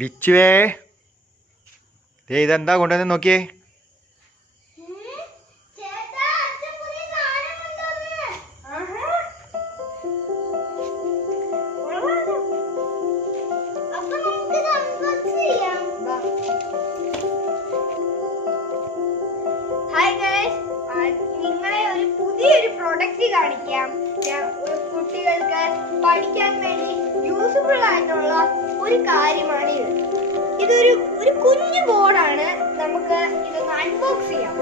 ബിച്ചുവേ ഇതെന്താ കൊണ്ടുവന്ന് നോക്കിയേ. ഹായ് ഗൈസ്, നിങ്ങളെ ഒരു പുതിയൊരു പ്രൊഡക്റ്റ് കാണിക്കാം. കുട്ടികൾക്ക് പഠിക്കാൻ വേണ്ടി യൂസ്ഫുൾ ആയിട്ടുള്ള ഒരു കാര്യമാണ് ഇതൊരു കുഞ്ഞു ബോർഡാണ്. നമുക്ക് ഇതൊന്ന് അൺബോക്സ് ചെയ്യാം.